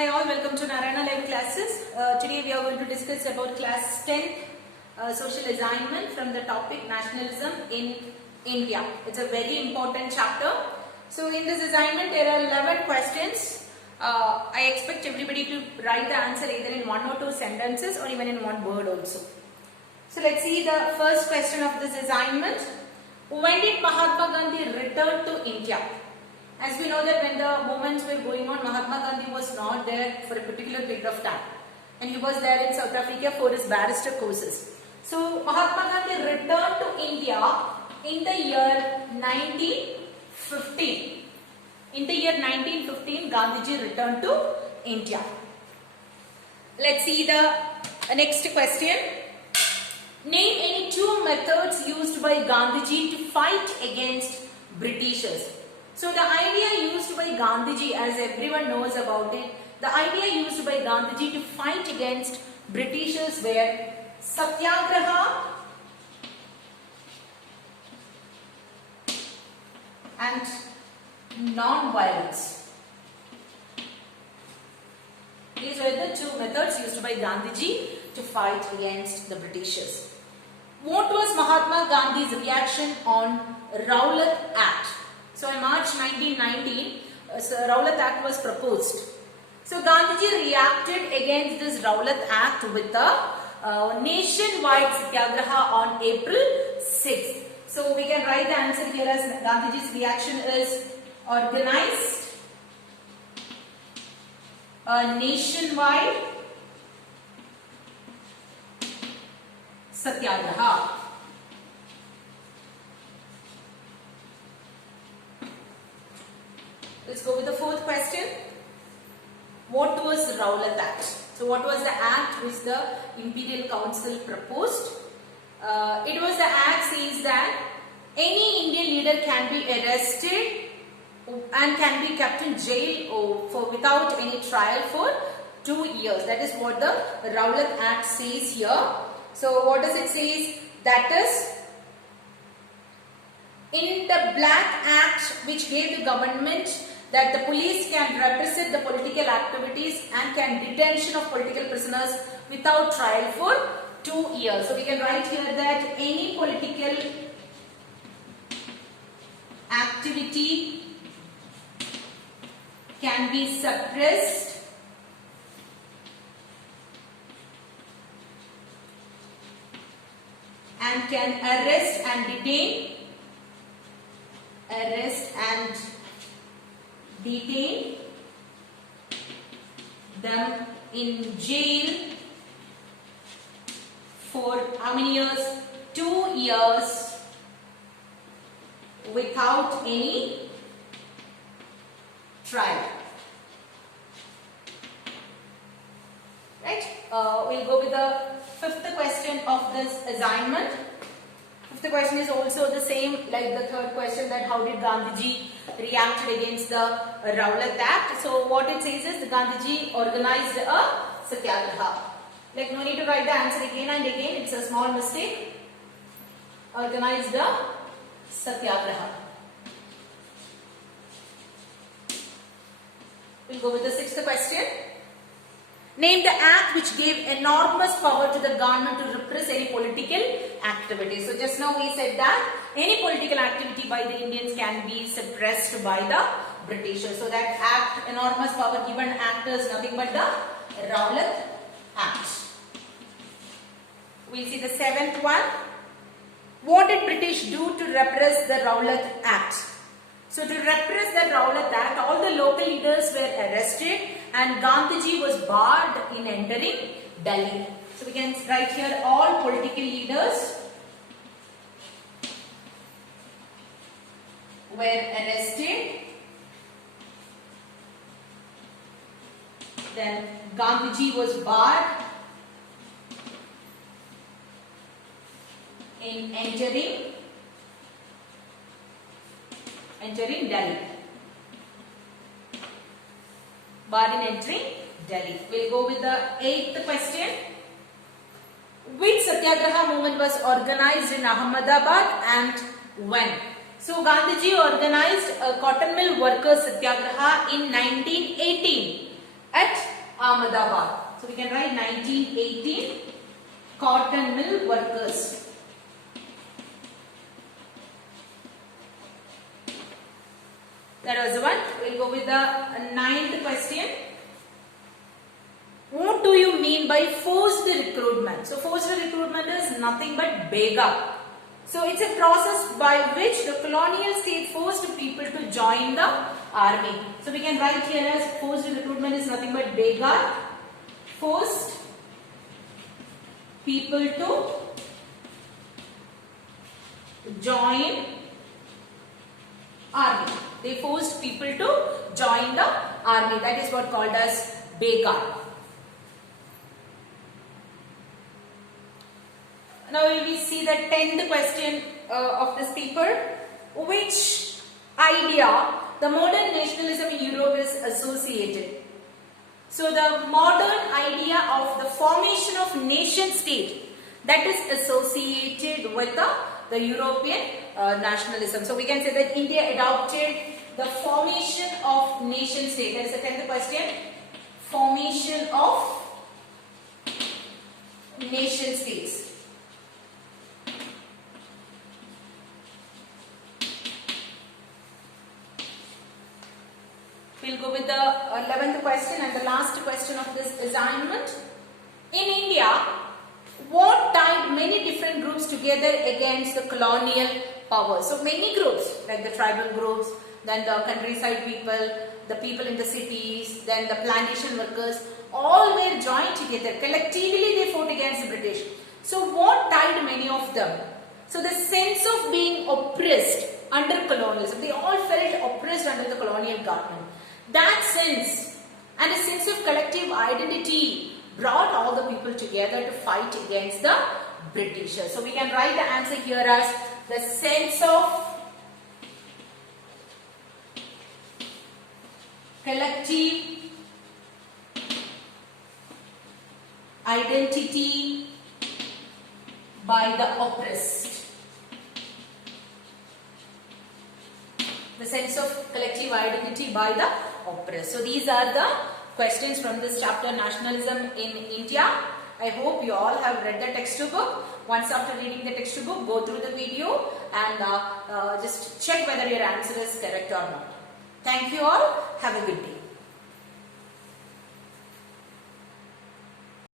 Hi all, welcome to Narayana Live classes. Today we are going to discuss about class 10 social assignment from the topic nationalism in India. It's a very important chapter. So in this assignment there are 11 questions. I expect everybody to write the answer either in one or two sentences or even in one word also. So let's see the first question of this assignment. When did Mahatma Gandhi return to India? As we know that when the movements were going on, Mahatma Gandhi was not there for a particular period of time. And he was there in South Africa for his barrister courses. So Mahatma Gandhi returned to India in the year 1915. In the year 1915, Gandhiji returned to India. Let's see the next question. Name any two methods used by Gandhiji to fight against Britishers. So the idea used by Gandhiji, as everyone knows about it, the idea used by Gandhiji to fight against Britishers were Satyagraha and non-violence. These were the two methods used by Gandhiji to fight against the Britishers. What was Mahatma Gandhi's reaction on Rowlatt Act? So in March 1919, Rowlatt Act was proposed. So Gandhiji reacted against this Rowlatt Act with a nationwide satyagraha on April 6th. So we can write the answer here as Gandhiji's reaction is organized a nationwide satyagraha. Let's go with the fourth question. What was Rowlatt Act? So what was the act which the Imperial Council proposed? It was the act says that any Indian leader can be arrested and can be kept in jail without any trial for 2 years. That is what the Rowlatt Act says here. So what does it say? That is, in the Black Act which gave the government that the police can represent the political activities and can detention of political prisoners without trial for 2 years. So we can write here that any political activity can be suppressed and can arrest and detain them in jail for how many years? 2 years without any trial. Right? We'll go with the fifth question of this assignment. Fifth question is also the same like the third question, that how did Gandhiji reacted against the Rowlatt Act. So what it says is the Gandhiji organized a satyagraha. Like no need to write the answer again and again, it's a small mistake. Organized a satyagraha. We'll go with the sixth question. Name the act which gave enormous power to the government to repress any political activity. So just now we said that any political activity by the Indians can be suppressed by the Britishers. So that act, enormous power given act is nothing but the Rowlatt Act. We'll see the seventh one. What did British do to repress the Rowlatt Act? So to repress the Rowlatt Act, all the local leaders were arrested and Gandhiji was barred in entering Delhi. So we can write here all political leaders were arrested. Then Gandhiji was barred in entering Delhi. Barred in entering Delhi. We'll go with the eighth question. Which satyagraha movement was organized in Ahmedabad and when? So Gandhiji organized a cotton mill workers satyagraha in 1918 at Ahmedabad. So we can write 1918 cotton mill workers. That was the one. We'll go with the ninth question. What do you mean by forced recruitment? So forced recruitment is nothing but bega. So it's a process by which the colonial state forced people to join the army. So we can write here as forced recruitment is nothing but bega. Forced people to join army. They forced people to join the army. That is what called as bega. Now we will see the 10th question of this paper. Which idea the modern nationalism in Europe is associated? So the modern idea of the formation of nation state, that is associated with the European nationalism. So we can say that India adopted the formation of nation state. That is the 10th question. Formation of nation states. We'll go with the 11th question and the last question of this assignment. In India, what tied many different groups together against the colonial power? So many groups, like the tribal groups, then the countryside people, the people in the cities, then the plantation workers, all were joined together. Collectively they fought against the British. So what tied many of them? So the sense of being oppressed under colonialism. They all felt oppressed under the colonial government. That sense and a sense of collective identity brought all the people together to fight against the Britishers. So we can write the answer here as the sense of collective identity by the oppressed. The sense of collective identity by the oppressed. So these are the questions from this chapter, Nationalism in India. I hope you all have read the textbook. Once after reading the textbook, go through the video and just check whether your answer is correct or not. Thank you all. Have a good day.